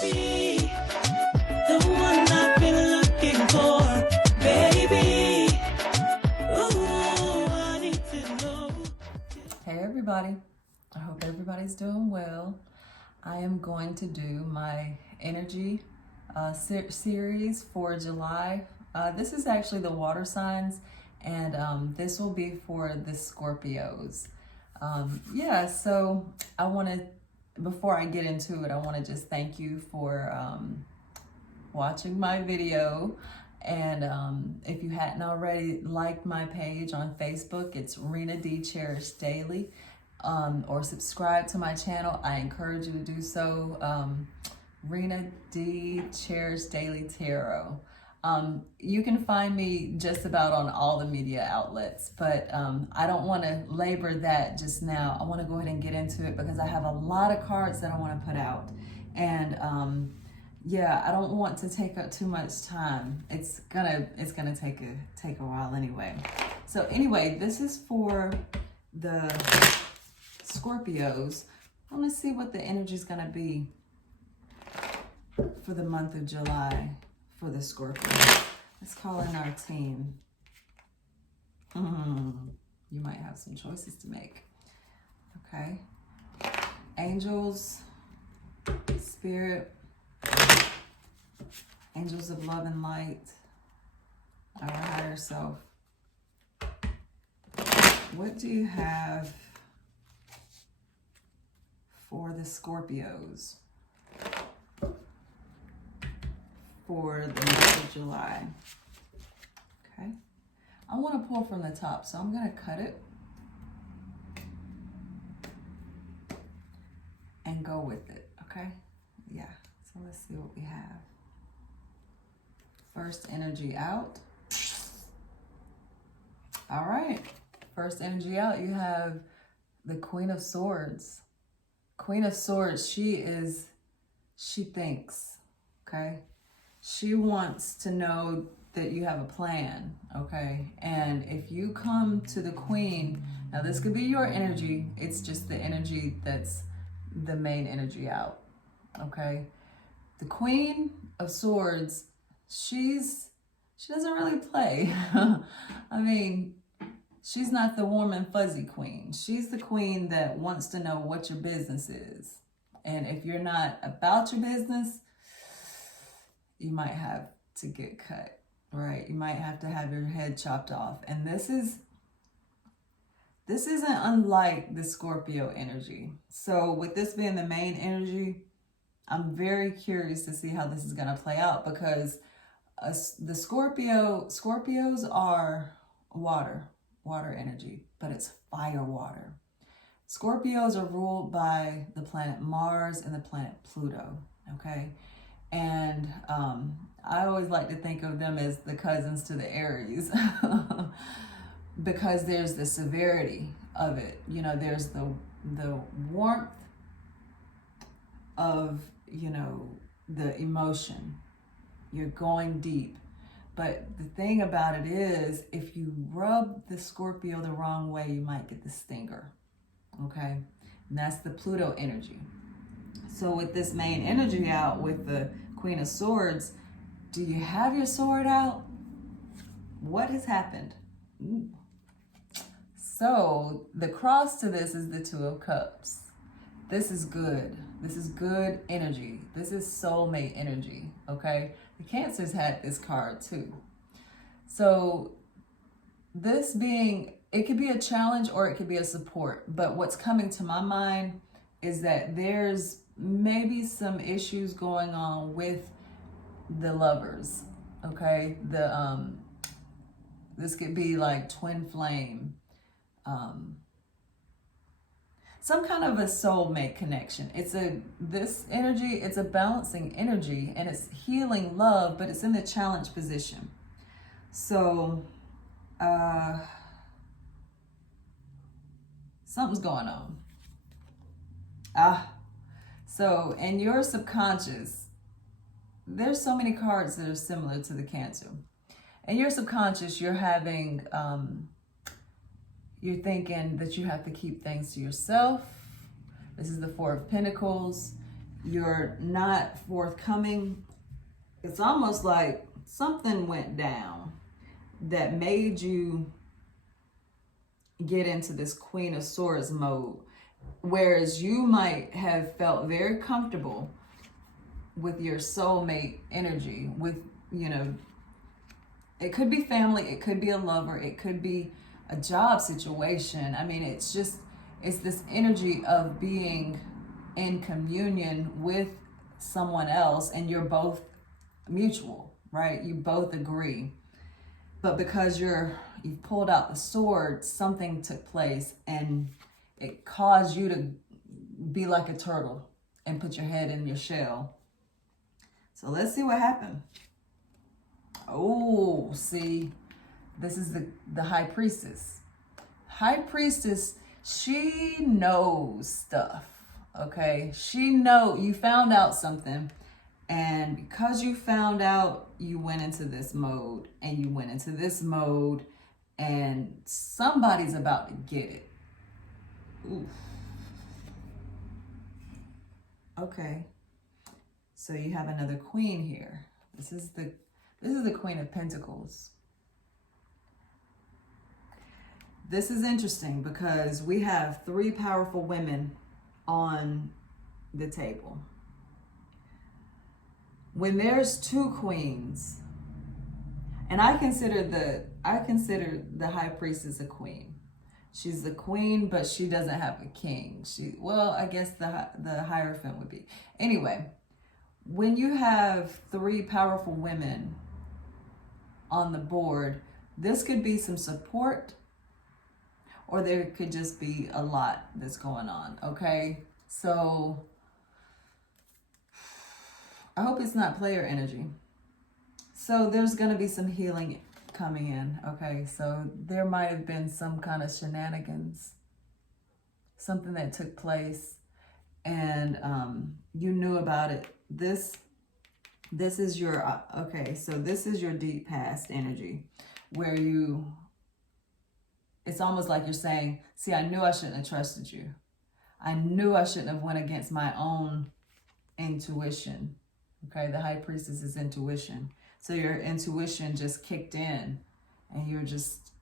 be the one I've been looking for, baby. Ooh, I need to know. Hey everybody, I hope everybody's doing well. I am going to do my energy series for July. This is actually the water signs, and this will be for the Scorpios. So I want to, before I get into it, I want to just thank you for watching my video. And if you hadn't already liked my page on Facebook, it's Rena D Cherish Daily, or subscribe to my channel. I encourage you to do so. Rena D Cherish Daily Tarot. You can find me just about on all the media outlets, but I don't want to labor that just now. I want to go ahead and get into it because I have a lot of cards that I want to put out, and I don't want to take up too much time. It's gonna take a while anyway. So anyway, this is for the Scorpios. I want to see what the energy is gonna be for the month of July for the Scorpio. Let's call in our team. You might have some choices to make. Okay. Angels, Spirit, Angels of Love and Light, our higher self. What do you have for the Scorpios for the month of July? Okay. I want to pull from the top, so I'm going to cut it and go with it, okay? Yeah, so let's see what we have. First energy out. All right, first energy out, you have the Queen of Swords. Queen of Swords, she thinks, okay? She wants to know that you have a plan, okay? And if you come to the Queen, now this could be your energy, it's just the energy that's the main energy out, okay? The Queen of Swords, she doesn't really play. I mean, she's not the warm and fuzzy queen. She's the queen that wants to know what your business is. And if you're not about your business, you might have to get cut, right? You might have to have your head chopped off. And this isn't unlike the Scorpio energy. So with this being the main energy, I'm very curious to see how this is going to play out, because the Scorpios are water energy, but it's fire water. Scorpios are ruled by the planet Mars and the planet Pluto, okay? And I always like to think of them as the cousins to the Aries because there's the severity of it. You know, there's the warmth of, you know, the emotion. You're going deep. But the thing about it is, if you rub the Scorpio the wrong way, you might get the stinger, okay? And that's the Pluto energy. So with this main energy out with the Queen of Swords, do you have your sword out? What has happened? Ooh. So the cross to this is the Two of Cups. This is good. This is good energy. This is soulmate energy, okay? The Cancers had this card too. So this being, it could be a challenge or it could be a support. But what's coming to my mind is that there's maybe some issues going on with the lovers, okay? This could be like twin flame, some kind of a soulmate connection. This energy, it's a balancing energy, and it's healing love, but it's in the challenge position. So something's going on. So in your subconscious, there's so many cards that are similar to the Cancer. In your subconscious, you're having you're thinking that you have to keep things to yourself. This is the Four of Pentacles. you're not forthcoming. It's almost like something went down that made you get into this Queen of Swords mode. Whereas you might have felt very comfortable with your soulmate energy, with, you know, it could be family, it could be a lover, it could be a job situation. I mean, it's this energy of being in communion with someone else, and you're both mutual, right? You both agree. But because you've pulled out the sword, something took place and it caused you to be like a turtle and put your head in your shell. So let's see what happened. Oh, see, this is the High Priestess. High Priestess, she knows stuff, okay? You found out something, and because you found out, you went into this mode, and you went into this mode, and somebody's about to get it. Oof. Okay, so you have another queen here. This is the Queen of Pentacles. This is interesting because we have three powerful women on the table. When there's two queens, and I consider the High Priestess a queen. She's the queen, but she doesn't have a king. I guess the Hierophant would be. Anyway, when you have three powerful women on the board, this could be some support, or there could just be a lot that's going on, okay? So I hope it's not player energy. So there's going to be some healing coming in, okay? So there might have been some kind of shenanigans, something that took place, and you knew about it. This is your, okay, so this is your deep past energy, where it's almost like you're saying, see, I knew I shouldn't have trusted you. I knew I shouldn't have went against my own intuition. Okay, the High Priestess is intuition. So your intuition just kicked in, and you're just,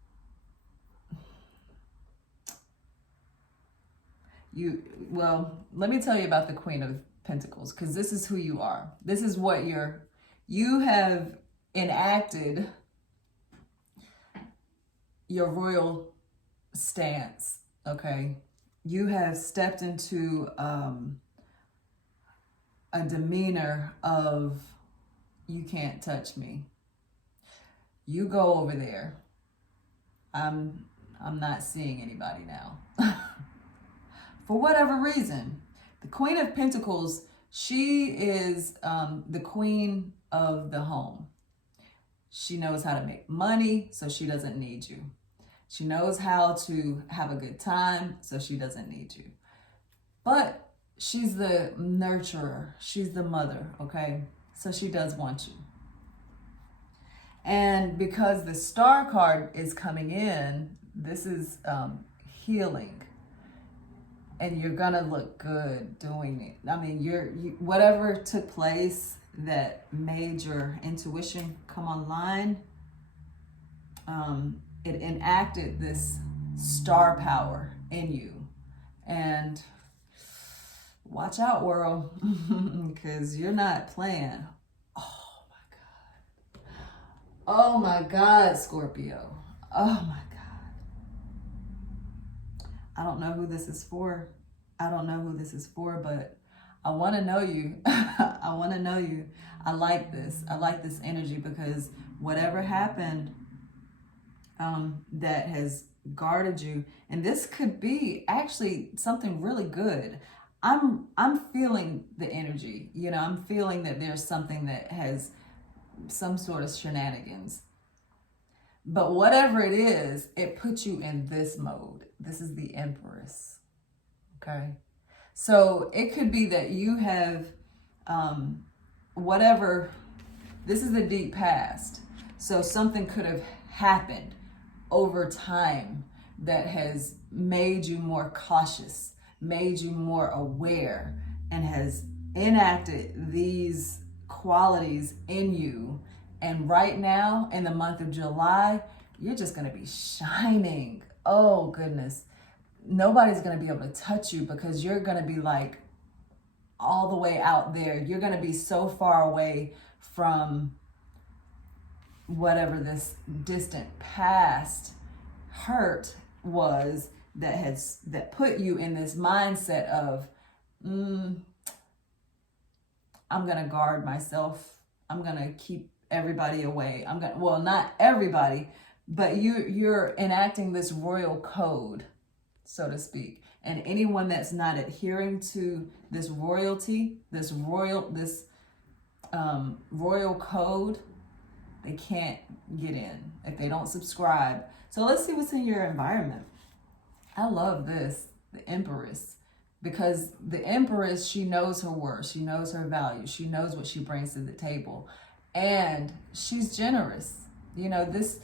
let me tell you about the Queen of Pentacles, because this is who you are. This is what you have enacted your royal stance, okay? You have stepped into a demeanor of, you can't touch me. You go over there. I'm not seeing anybody now. For whatever reason, the Queen of Pentacles, she is the queen of the home. She knows how to make money, so she doesn't need you. She knows how to have a good time, so she doesn't need you. But she's the nurturer. She's the mother, okay? So she does want you. And because the Star card is coming in, this is healing. And you're gonna look good doing it. I mean, whatever took place that made your intuition come online, it enacted this star power in you. And watch out, world, because you're not playing. Oh my God. Oh my God, Scorpio. Oh my God. I don't know who this is for. I don't know who this is for, but I want to know you. I want to know you. I like this. I like this energy, because whatever happened that has guarded you, and this could be actually something really good. I'm feeling the energy. You know, I'm feeling that there's something that has some sort of shenanigans. But whatever it is, it puts you in this mode. This is the Empress. Okay? So it could be that you have whatever, this is the deep past. So something could have happened over time that has made you more cautious, made you more aware, and has enacted these qualities in you. And right now, in the month of July, you're just going to be shining. Oh, goodness. Nobody's going to be able to touch you because you're going to be like all the way out there. You're going to be so far away from whatever this distant past hurt was that put you in this mindset of, I'm going to guard myself. I'm going to keep everybody away. Well, not everybody, but you're enacting this royal code, so to speak. And anyone that's not adhering to this royalty, this royal code, they can't get in if they don't subscribe. So let's see what's in your environment. I love this, the Empress, because the Empress, she knows her worth, she knows her value, she knows what she brings to the table, and she's generous. You know, this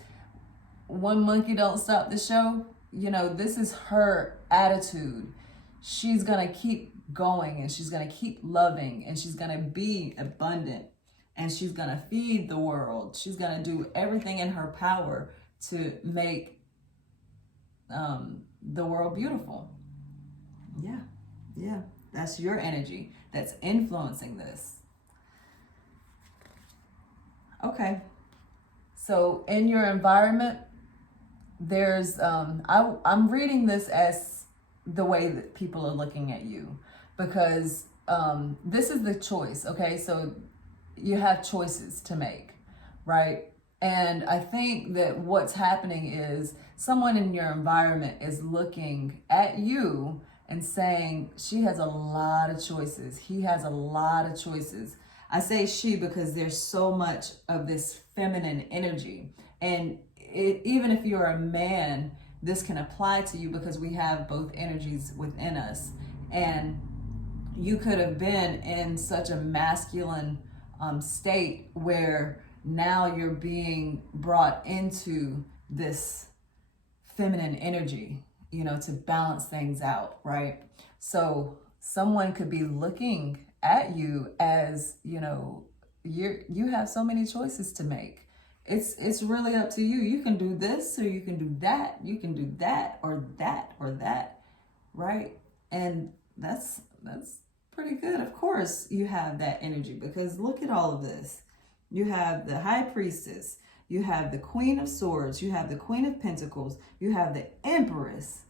one monkey don't stop the show. You know, this is her attitude. She's gonna keep going, and she's gonna keep loving, and she's gonna be abundant, and she's gonna feed the world. She's gonna do everything in her power to make the world beautiful. Yeah, that's your energy that's influencing this. Okay, so in your environment, there's I'm reading this as the way that people are looking at you, because this is the choice. Okay, so you have choices to make, right? And I think that what's happening is someone in your environment is looking at you and saying, she has a lot of choices. He has a lot of choices. I say she because there's so much of this feminine energy. And even if you're a man, this can apply to you because we have both energies within us. And you could have been in such a masculine state where now you're being brought into this feminine energy, you know, to balance things out, right? So someone could be looking at you as, you know, you have so many choices to make. It's really up to you. You can do this or you can do that. You can do that or that or that, right? And that's pretty good. Of course you have that energy, because look at all of this. You have the High Priestess, you have the Queen of Swords, you have the Queen of Pentacles, you have the Empress,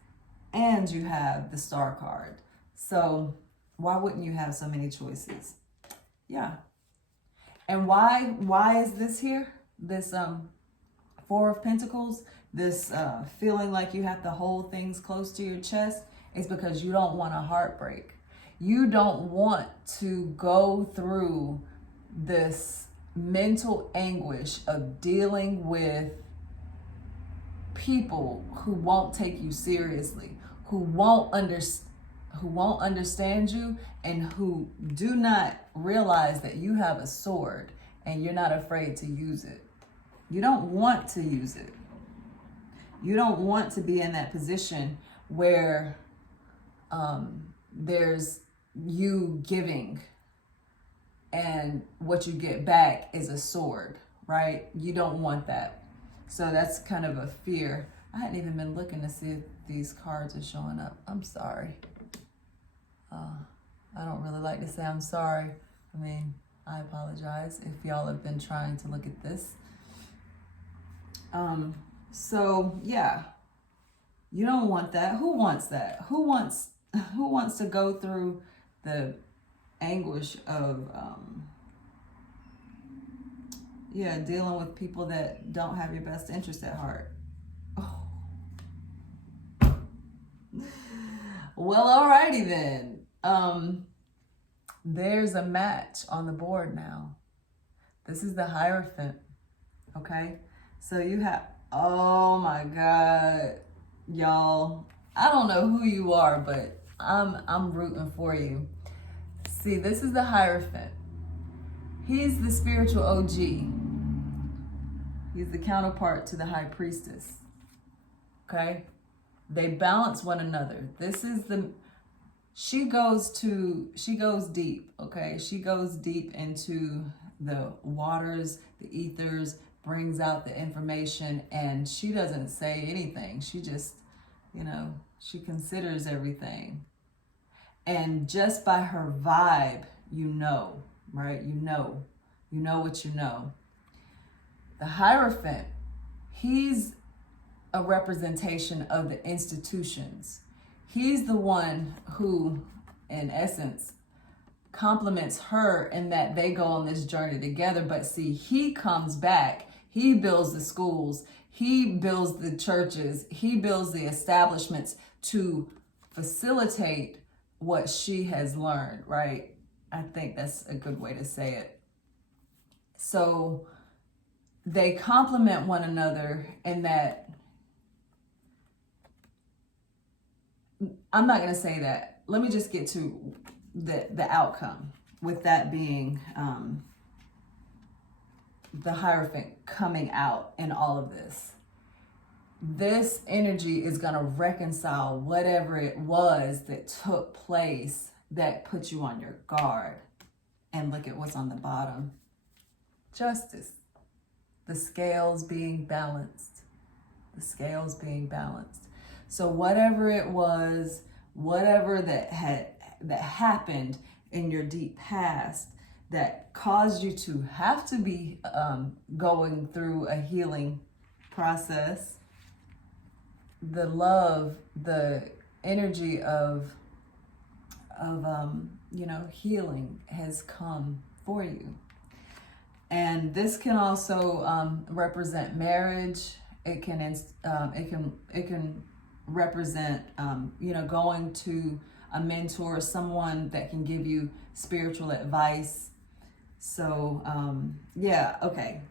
and you have the Star card. So why wouldn't you have so many choices? Yeah. And why is this here? This Four of Pentacles, this feeling like you have to hold things close to your chest, is because you don't want a heartbreak. You don't want to go through this mental anguish of dealing with people who won't take you seriously, who won't understand you, and who do not realize that you have a sword and you're not afraid to use it. You don't want to use it. You don't want to be in that position where there's you giving and what you get back is a sword, right? You don't want that. So that's kind of a fear. I hadn't even been looking to see if these cards are showing up. I'm sorry. I don't really like to say I'm sorry. I mean, I apologize if y'all have been trying to look at this. So yeah, you don't want that. Who wants that? Who wants to go through the anguish of dealing with people that don't have your best interest at heart? Oh. Well, alrighty then. There's a match on the board now. This is the Hierophant. Okay, so you have, oh my God, y'all, I don't know who you are, but I'm rooting for you. See, this is the Hierophant. He's the spiritual OG. He's the counterpart to the High Priestess. Okay? They balance one another. This is she goes deep, okay? She goes deep into the waters, the ethers, brings out the information, and she doesn't say anything. She just, she considers everything. And just by her vibe, right? You know what you know. The Hierophant, he's a representation of the institutions. He's the one who, in essence, compliments her in that they go on this journey together. But see, he comes back. He builds the schools. He builds the churches. He builds the establishments to facilitate what she has learned, right? I think that's a good way to say it. So they complement one another in that. I'm not going to say that. Let me just get to the outcome, with that being the Hierophant coming out in all of this. This energy is going to reconcile whatever it was that took place that put you on your guard. And look at what's on the bottom. Justice. The scales being balanced. The scales being balanced. So whatever it was, whatever that happened in your deep past that caused you to have to be going through a healing process, the love, the energy of healing has come for you. And this can also represent marriage. It can represent going to a mentor, someone that can give you spiritual advice. So okay,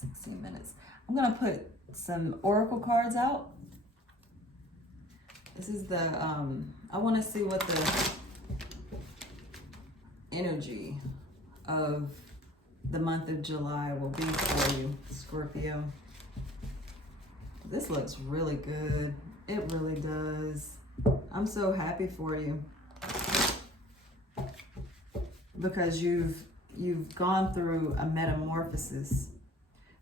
16 minutes. I'm gonna put some oracle cards out. This is the I want to see what the energy of the month of July will be for you, Scorpio. This looks really good. It really does. I'm so happy for you because you've gone through a metamorphosis.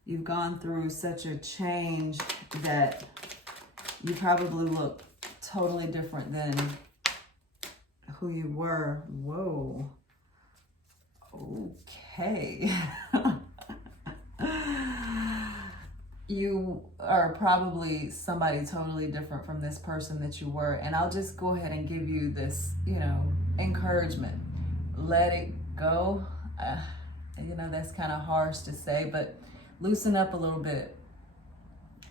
You've gone through such a change that you probably look totally different than who you were. Whoa. Okay. You are probably somebody totally different from this person that you were. And I'll just go ahead and give you this, encouragement. Let it go. That's kind of harsh to say, but loosen up a little bit.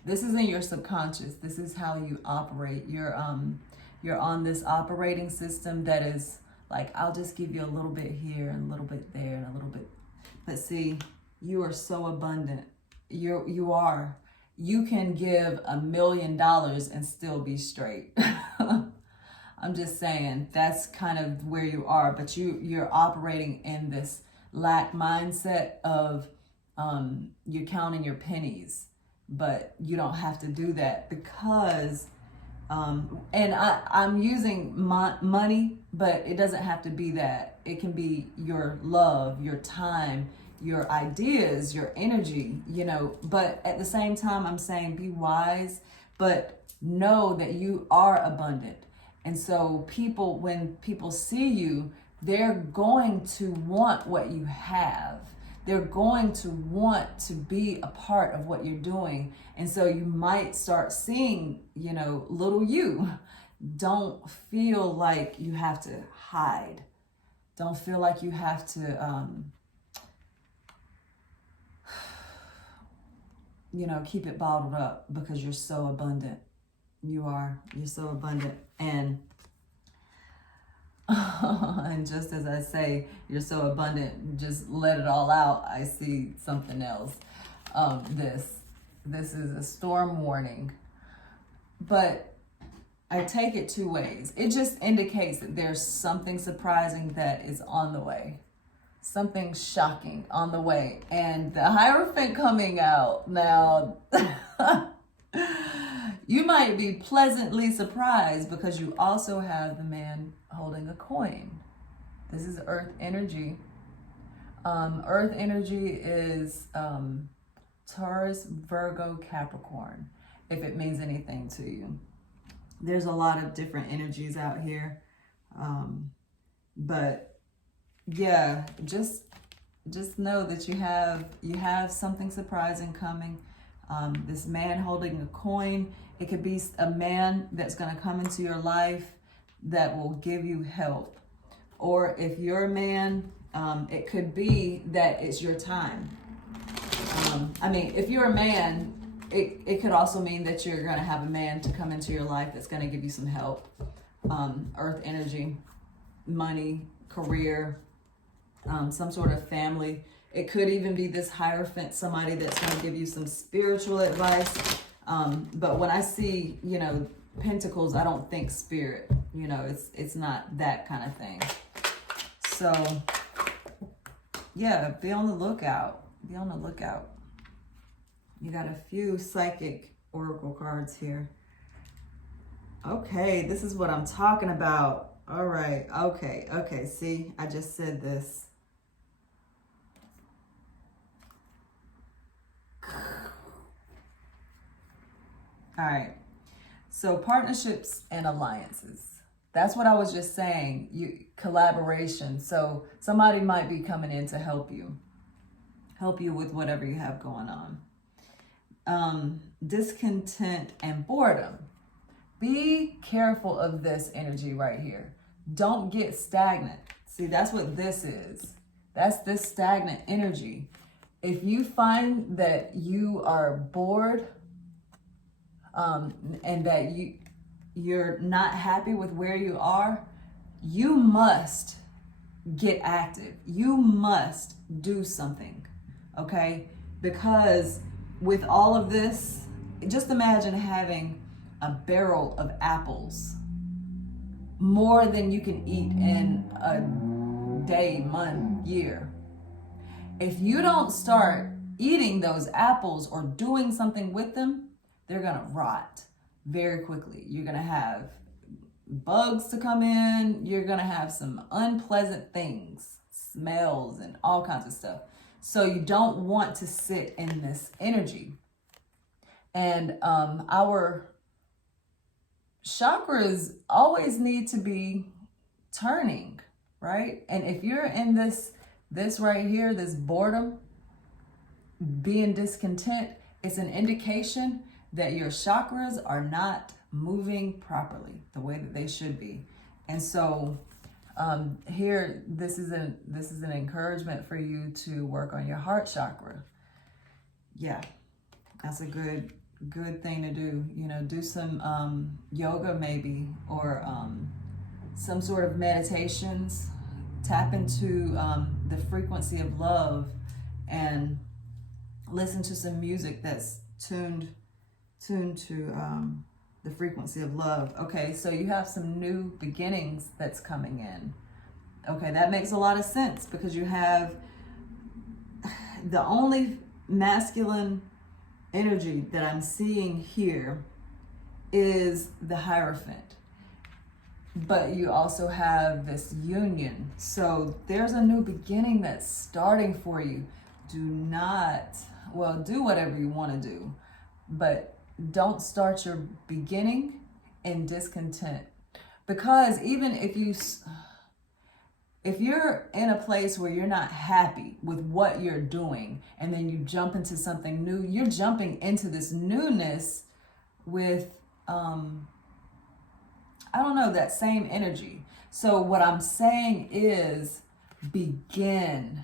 This isn't your subconscious. This is how you operate. You're on this operating system that is like, I'll just give you a little bit here and a little bit there and a little bit. But see, you are so abundant. You are. You can give $1 million and still be straight. I'm just saying that's kind of where you are, but you're operating in this lack mindset of you're counting your pennies, but you don't have to do that because and I'm using money, but it doesn't have to be that. It can be your love, your time, your ideas, your energy, but at the same time, I'm saying be wise, but know that you are abundant. And so when people see you, they're going to want what you have. They're going to want to be a part of what you're doing. And so you might start seeing, little you. Don't feel like you have to hide. Don't feel like you have to, keep it bottled up because you're so abundant. You're so abundant. And and just as I say, you're so abundant, just let it all out. I see something else. This is a storm warning, but I take it two ways. It just indicates that there's something surprising that is on the way. Something shocking on the way. And the Hierophant coming out now, You might be pleasantly surprised because you also have the man holding a coin. This is earth energy. Earth energy is Taurus, Virgo, Capricorn, if it means anything to you. There's a lot of different energies out here. But yeah, just know that you have something surprising coming. This man holding a coin, it could be a man that's going to come into your life that will give you help. Or if you're a man, it could be that it's your time. If you're a man, it could also mean that you're going to have a man to come into your life that's going to give you some help. Earth energy, money, career, some sort of family. It could even be this Hierophant, somebody that's going to give you some spiritual advice. But when I see, pentacles, I don't think spirit. It's not that kind of thing. So, yeah, be on the lookout. Be on the lookout. You got a few psychic oracle cards here. Okay, this is what I'm talking about. All right, okay. See, I just said this. All right, so partnerships and alliances. That's what I was just saying. Collaboration. So somebody might be coming in to help you with whatever you have going on. Discontent and boredom. Be careful of this energy right here. Don't get stagnant. See, that's what this is. That's this stagnant energy. If you find that you are bored, and that you're not happy with where you are, you must get active. You must do something, okay? Because with all of this, just imagine having a barrel of apples, more than you can eat in a day, month, year. If you don't start eating those apples or doing something with them, they're gonna rot very quickly. You're gonna have bugs to come in. You're gonna have some unpleasant things, smells and all kinds of stuff. So you don't want to sit in this energy. And our chakras always need to be turning, right? And if you're in this right here, this boredom, being discontent, it's an indication that your chakras are not moving properly the way that they should be. And so here, this is an encouragement for you to work on your heart chakra. Yeah, that's a good thing to do. Do some yoga maybe, or some sort of meditations. Tap into the frequency of love and listen to some music that's tuned to the frequency of love. Okay, so you have some new beginnings that's coming in. Okay, that makes a lot of sense because you have the only masculine energy that I'm seeing here is the Hierophant. But you also have this union. So there's a new beginning that's starting for you. Do whatever you want to do, but don't start your beginning in discontent. Because even if you're in a place where you're not happy with what you're doing, and then you jump into something new, you're jumping into this newness with, that same energy. So what I'm saying is begin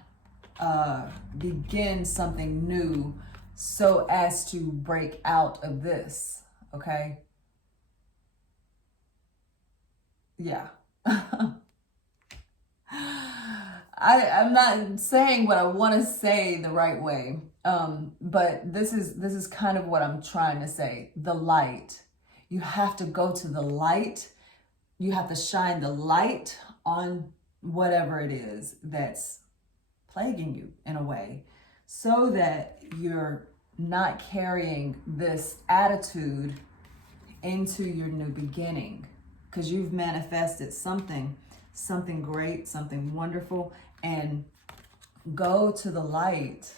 something new so as to break out of this, okay? Yeah. I'm not saying what I want to say the right way, but this is kind of what I'm trying to say. The light. You have to go to the light. You have to shine the light on whatever it is that's plaguing you in a way, so that you're not carrying this attitude into your new beginning, because you've manifested something great, something wonderful, and go to the light,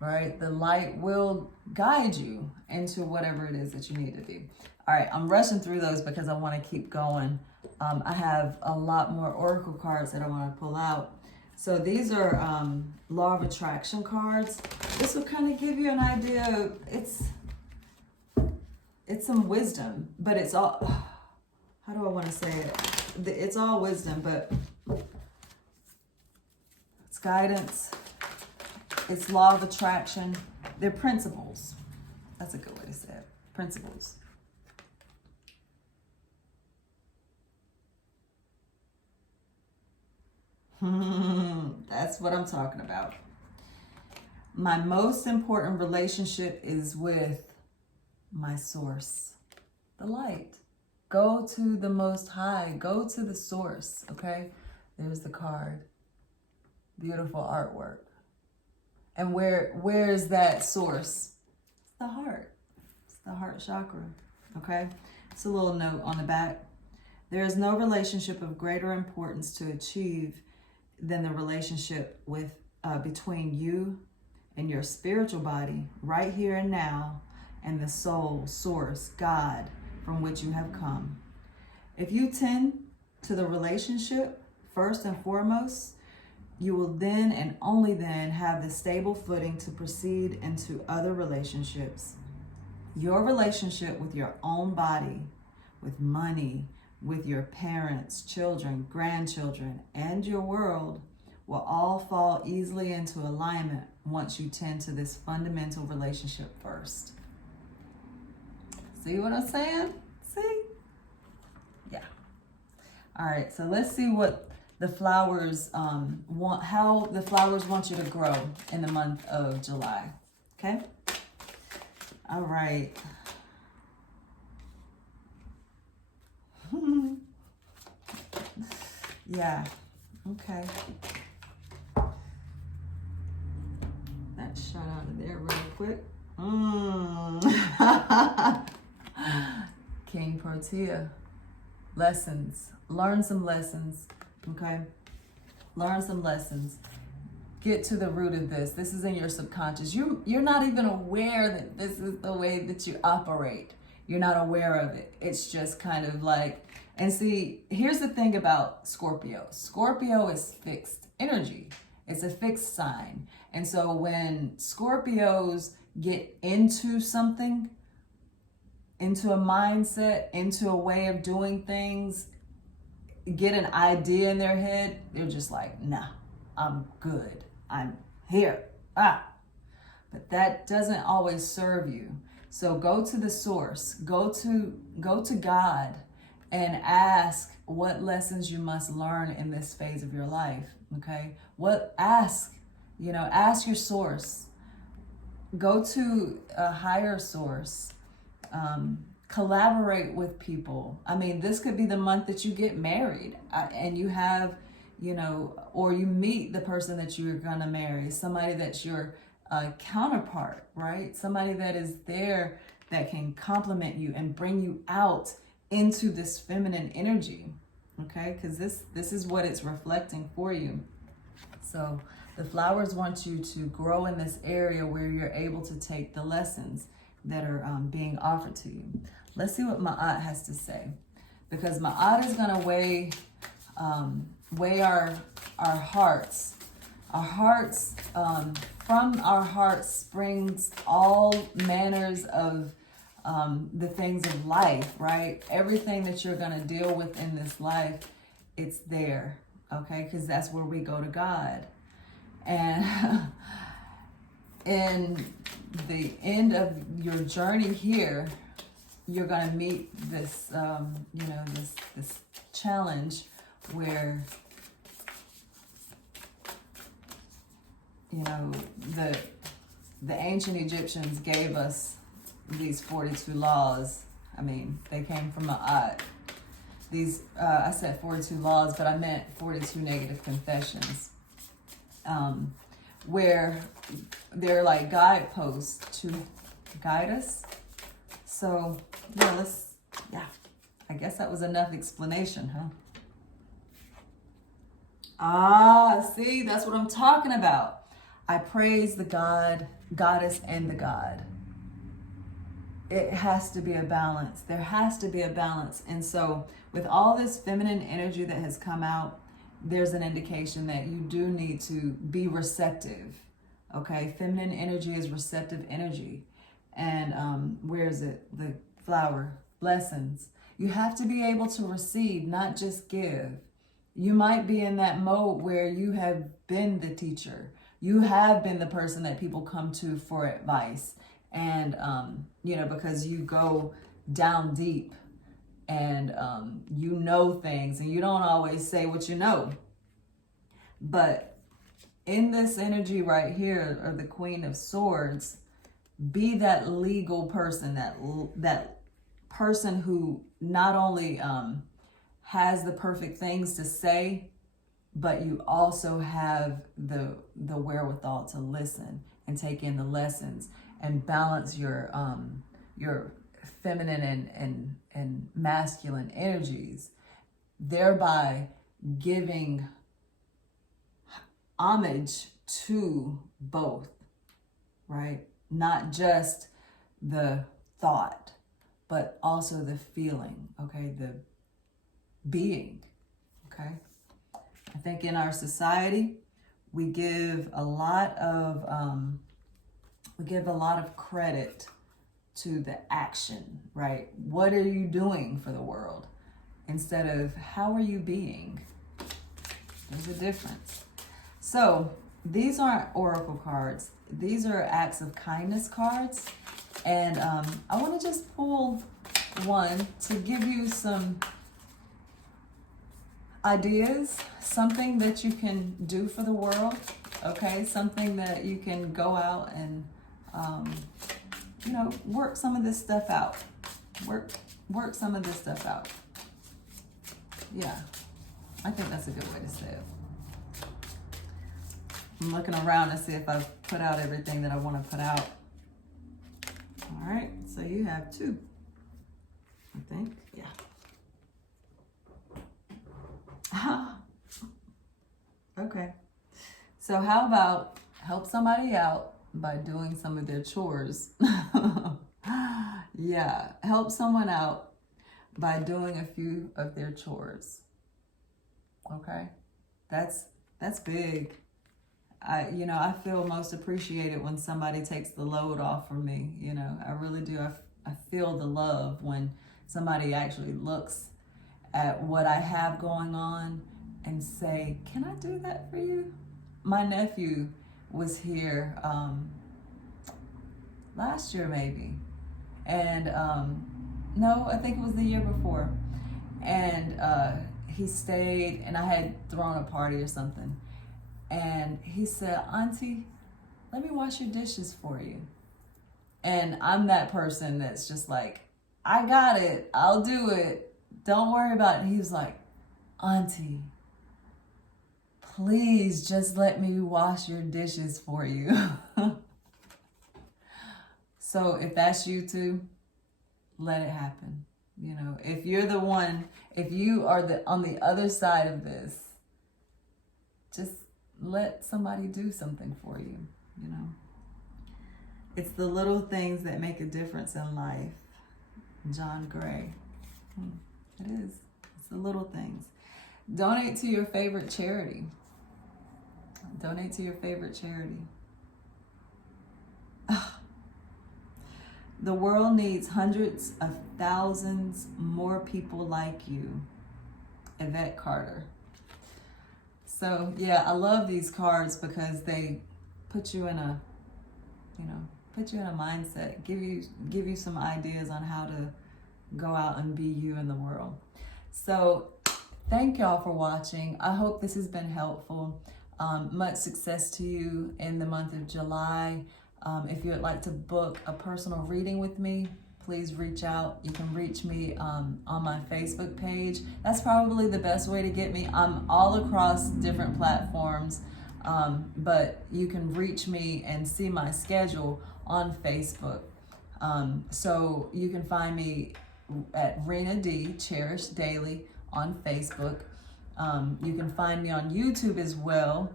right? The light will guide you into whatever it is that you need to do. All right, I'm rushing through those because I want to keep going. I have a lot more oracle cards that I want to pull out. So these are law of attraction cards. This will kind of give you an idea. It's some wisdom, but it's all, how do I want to say it? It's all wisdom, but it's guidance. It's law of attraction. They're principles. That's a good way to say it. Principles. That's what I'm talking about. My most important relationship is with my source, the light. Go to the Most High. Go to the source, okay? There's the card. Beautiful artwork. And where is that source? It's the heart. It's the heart chakra, okay? It's a little note on the back. There is no relationship of greater importance to achieve than the relationship with between you and your spiritual body right here and now, and the soul, source, God, from which you have come. If you tend to the relationship first and foremost, you will then and only then have the stable footing to proceed into other relationships. Your relationship with your own body, with money, with your parents, children, grandchildren, and your world will all fall easily into alignment once you tend to this fundamental relationship first. See what I'm saying? See? Yeah. All right, so let's see what the flowers how the flowers want you to grow in the month of July. Okay? All right. Yeah. Okay. That shot out of there real quick. King Portia. Lessons. Learn some lessons. Okay? Learn some lessons. Get to the root of this. This is in your subconscious. You're not even aware that this is the way that you operate. You're not aware of it. It's just kind of like, and see, here's the thing about Scorpio. Scorpio is fixed energy. It's a fixed sign. And so when Scorpios get into something, into a mindset, into a way of doing things, get an idea in their head, they're just like, nah, I'm good. I'm here. But that doesn't always serve you. So go to the source, go to God and ask what lessons you must learn in this phase of your life. Okay? Ask your source. Go to a higher source. Collaborate with people. I mean, this could be the month that you get married and you have, or you meet the person that you're gonna marry, somebody that's your counterpart, right? Somebody that is there that can complement you and bring you out into this feminine energy, okay? Because this is what it's reflecting for you. So the flowers want you to grow in this area where you're able to take the lessons that are being offered to you. Let's see what Ma'at has to say, because Ma'at is going to weigh our hearts. Our hearts, from our hearts springs all manners of the things of life, right? Everything that you're going to deal with in this life, it's there, okay? Because that's where we go to God. And in the end of your journey here, you're going to meet this, this challenge where, the ancient Egyptians gave us these 42 laws. I mean, they came from Ma'at. These, I said 42 laws, but I meant 42 negative confessions, where they're like guideposts to guide us. So Yeah, I guess that was enough explanation, huh? See, that's what I'm talking about. I praise the God, goddess, and the God. It has to be a balance. There has to be a balance. And so with all this feminine energy that has come out, there's an indication that you do need to be receptive. Okay, feminine energy is receptive energy. And where is it? The flower, blessings. You have to be able to receive, not just give. You might be in that mode where you have been the teacher. You have been the person that people come to for advice. And, because you go down deep and you know things and you don't always say what you know. But in this energy right here, or the Queen of Swords, be that legal person, that person who not only has the perfect things to say, but you also have the wherewithal to listen and take in the lessons and balance your feminine and masculine energies, thereby giving homage to both, right? Not just the thought, but also the feeling, okay? The being, okay? I think in our society, we give a lot of credit to the action, right? What are you doing for the world? Instead of how are you being? There's a difference. So these aren't oracle cards. These are acts of kindness cards. And I want to just pull one to give you some ideas, something that you can do for the world, okay? Something that you can go out and, work some of this stuff out. Work some of this stuff out. Yeah, I think that's a good way to say it. I'm looking around to see if I've put out everything that I want to put out. All right, so you have two, I think, yeah. Okay, so how about help somebody out by doing some of their chores? Yeah, help someone out by doing a few of their chores. Okay, that's big. I feel most appreciated when somebody takes the load off from me. I really do. I feel the love when somebody actually looks at what I have going on and say, can I do that for you? My nephew was here last year maybe. And no, I think it was the year before. And he stayed and I had thrown a party or something. And he said, Auntie, let me wash your dishes for you. And I'm that person that's just like, I got it. I'll do it. Don't worry about it. And he was like, Auntie, please just let me wash your dishes for you. So if that's you too, let it happen. If you're the one, if you are on the other side of this, just let somebody do something for you, It's the little things that make a difference in life. John Gray. It is. It's the little things. Donate to your favorite charity. Donate to your favorite charity. The world needs hundreds of thousands more people like you. Yvette Carter. So yeah, I love these cards because they put you in a, mindset, give you some ideas on how to go out and be you in the world. So thank y'all for watching. I hope this has been helpful. Much success to you in the month of July. If you would like to book a personal reading with me, please reach out. You can reach me on my Facebook page. That's probably the best way to get me. I'm all across different platforms, but you can reach me and see my schedule on Facebook. So you can find me at Rena D Cherish Daily on Facebook. You can find me on YouTube as well,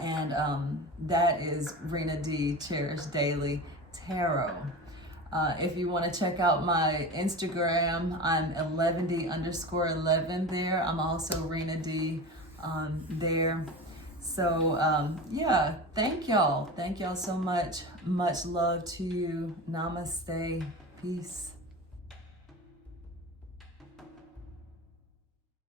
and that is Rena D Cherish Daily Tarot. If you want to check out my Instagram, I'm 11D_11 there. I'm also Rena D there. So yeah, thank y'all so much. Much love to you. Namaste. Peace.